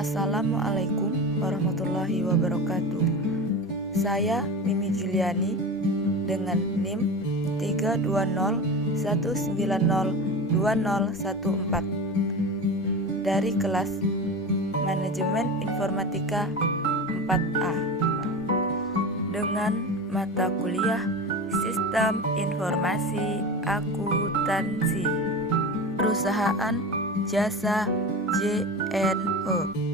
Assalamualaikum warahmatullahi wabarakatuh. Saya Mimi Juliani dengan NIM 320190214 dari kelas Manajemen Informatika 4A dengan mata kuliah Sistem Informasi Akuntansi Perusahaan Jasa JNE.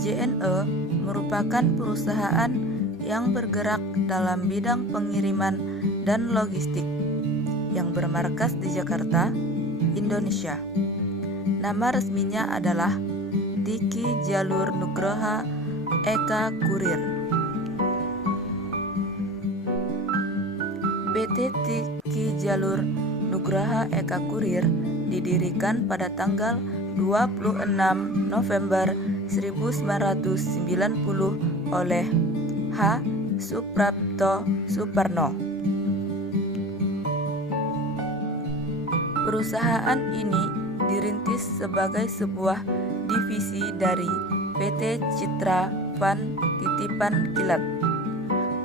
JNE merupakan perusahaan yang bergerak dalam bidang pengiriman dan logistik yang bermarkas di Jakarta, Indonesia. Nama resminya adalah Tiki Jalur Nugroha Eka Kurir. PT Tiki Jalur Nugroha Eka Kurir didirikan pada tanggal 26 November 1990 oleh H. Suprapto Suparno. Perusahaan ini dirintis sebagai sebuah divisi dari PT Citra Van Titipan Kilat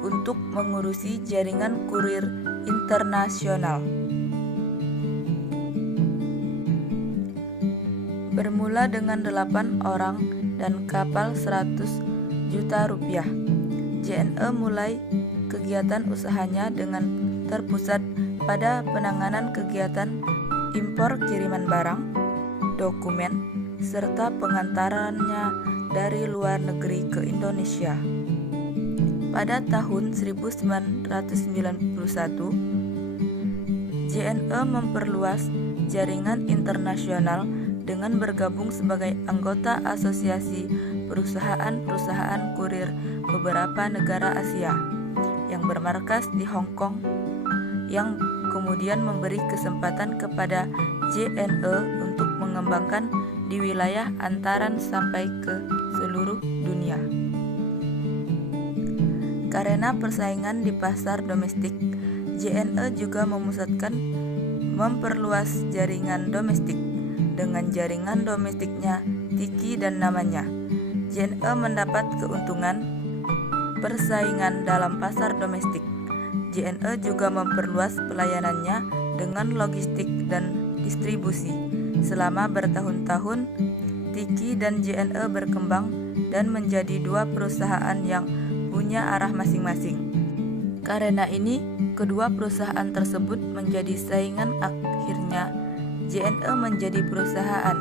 untuk mengurusi jaringan kurir internasional. Bermula dengan 8 orang dan kapal 100 juta rupiah, JNE mulai kegiatan usahanya dengan terpusat pada penanganan kegiatan impor kiriman barang, dokumen, serta pengantarannya dari luar negeri ke Indonesia. Pada tahun 1991, JNE memperluas jaringan internasional dengan bergabung sebagai anggota Asosiasi Perusahaan-Perusahaan Kurir beberapa negara Asia yang bermarkas di Hong Kong, yang kemudian memberi kesempatan kepada JNE untuk mengembangkan di wilayah antaran sampai ke seluruh dunia. Karena persaingan di pasar domestik, JNE juga memperluas jaringan domestik. Dengan jaringan domestiknya Tiki dan namanya, JNE mendapat keuntungan persaingan dalam pasar domestik. JNE juga memperluas pelayanannya dengan logistik dan distribusi. Selama bertahun-tahun, Tiki dan JNE berkembang dan menjadi dua perusahaan yang punya arah masing-masing. Karena ini, kedua perusahaan tersebut menjadi saingan. Akhirnya JNE menjadi perusahaan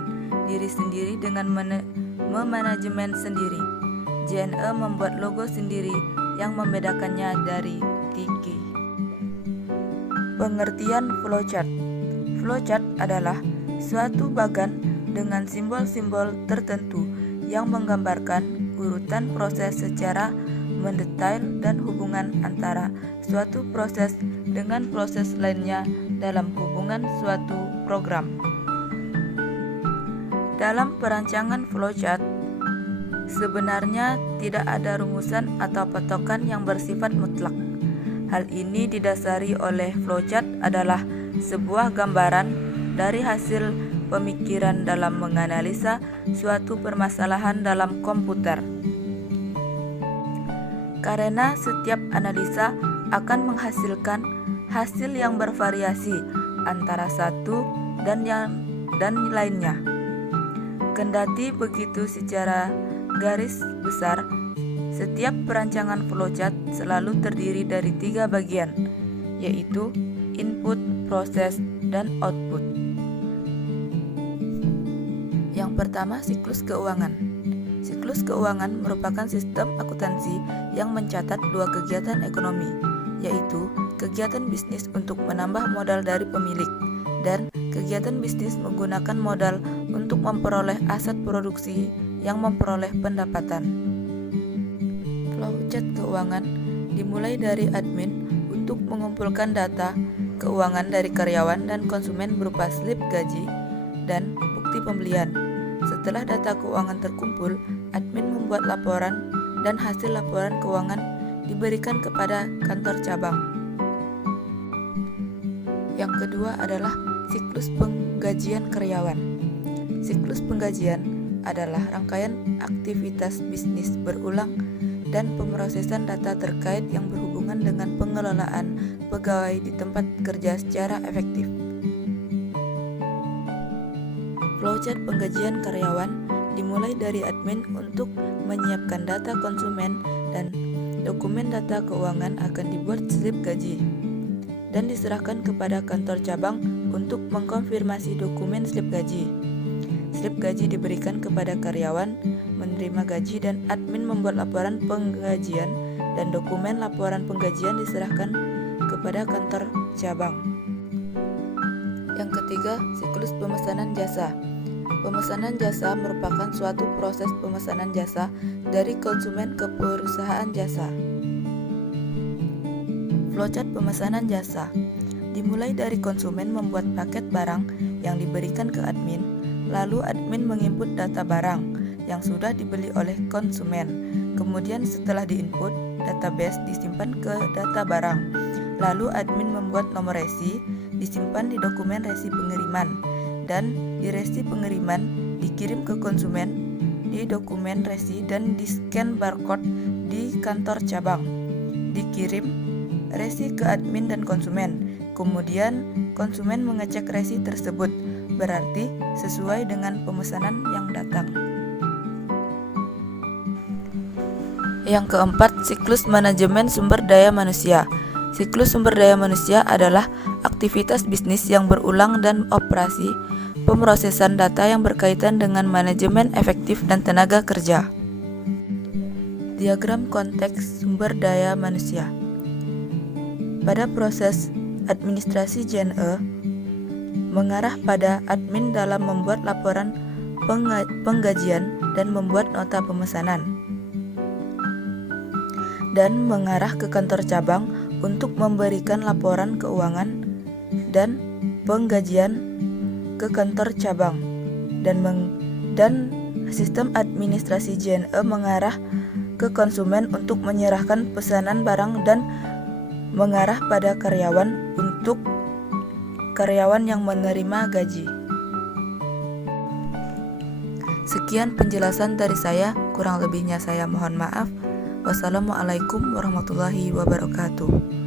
diri sendiri dengan memanajemen sendiri. JNE membuat logo sendiri yang membedakannya dari Tiki. Pengertian flowchart. Flowchart adalah suatu bagan dengan simbol-simbol tertentu yang menggambarkan urutan proses secara mendetail dan hubungan antara suatu proses dengan proses lainnya dalam hubungan suatu program. Dalam perancangan flowchart, sebenarnya tidak ada rumusan atau patokan yang bersifat mutlak. Hal ini didasari oleh flowchart adalah sebuah gambaran dari hasil pemikiran dalam menganalisa suatu permasalahan dalam komputer. Karena setiap analisa akan menghasilkan hasil yang bervariasi antara satu dan lainnya. Kendati begitu, secara garis besar, setiap perancangan flowchart selalu terdiri dari 3 bagian, yaitu input, proses, dan output. Yang pertama, siklus keuangan. Siklus keuangan merupakan sistem akuntansi yang mencatat 2 kegiatan ekonomi, yaitu kegiatan bisnis untuk menambah modal dari pemilik dan kegiatan bisnis menggunakan modal untuk memperoleh aset produksi yang memperoleh pendapatan. Flowchart keuangan dimulai dari admin untuk mengumpulkan data keuangan dari karyawan dan konsumen berupa slip gaji dan bukti pembelian. Setelah data keuangan terkumpul, admin membuat laporan dan hasil laporan keuangan diberikan kepada kantor cabang. Yang kedua adalah siklus penggajian karyawan. Siklus penggajian adalah rangkaian aktivitas bisnis berulang dan pemrosesan data terkait yang berhubungan dengan pengelolaan pegawai di tempat kerja secara efektif. Flowchart penggajian karyawan dimulai dari admin untuk menyiapkan data konsumen dan dokumen data keuangan akan dibuat slip gaji dan diserahkan kepada kantor cabang untuk mengkonfirmasi dokumen slip gaji. Slip gaji diberikan kepada karyawan menerima gaji dan admin membuat laporan penggajian dan dokumen laporan penggajian diserahkan kepada kantor cabang. Yang ketiga, siklus pemesanan jasa. Pemesanan jasa merupakan suatu proses pemesanan jasa dari konsumen ke perusahaan jasa. Flowchart pemesanan jasa dimulai dari konsumen membuat paket barang yang diberikan ke admin, lalu admin menginput data barang yang sudah dibeli oleh konsumen. Kemudian setelah diinput, database disimpan ke data barang. Lalu admin membuat nomor resi, disimpan di dokumen resi pengiriman, dan di resi pengiriman dikirim ke konsumen di dokumen resi dan di-scan barcode di kantor cabang. Dikirim resi ke admin dan konsumen. Kemudian konsumen mengecek resi tersebut, berarti sesuai dengan pemesanan yang datang. Yang keempat, siklus manajemen sumber daya manusia. Siklus sumber daya manusia adalah aktivitas bisnis yang berulang dan operasi pemrosesan data yang berkaitan dengan manajemen efektif dan tenaga kerja. Diagram konteks sumber daya manusia. Pada proses administrasi JNE mengarah pada admin dalam membuat laporan penggajian dan membuat nota pemesanan, dan mengarah ke kantor cabang untuk memberikan laporan keuangan dan penggajian ke kantor cabang, dan sistem administrasi JNE mengarah ke konsumen untuk menyerahkan pesanan barang dan mengarah pada karyawan untuk karyawan yang menerima gaji. Sekian penjelasan dari saya, kurang lebihnya saya mohon maaf. Wassalamualaikum warahmatullahi wabarakatuh.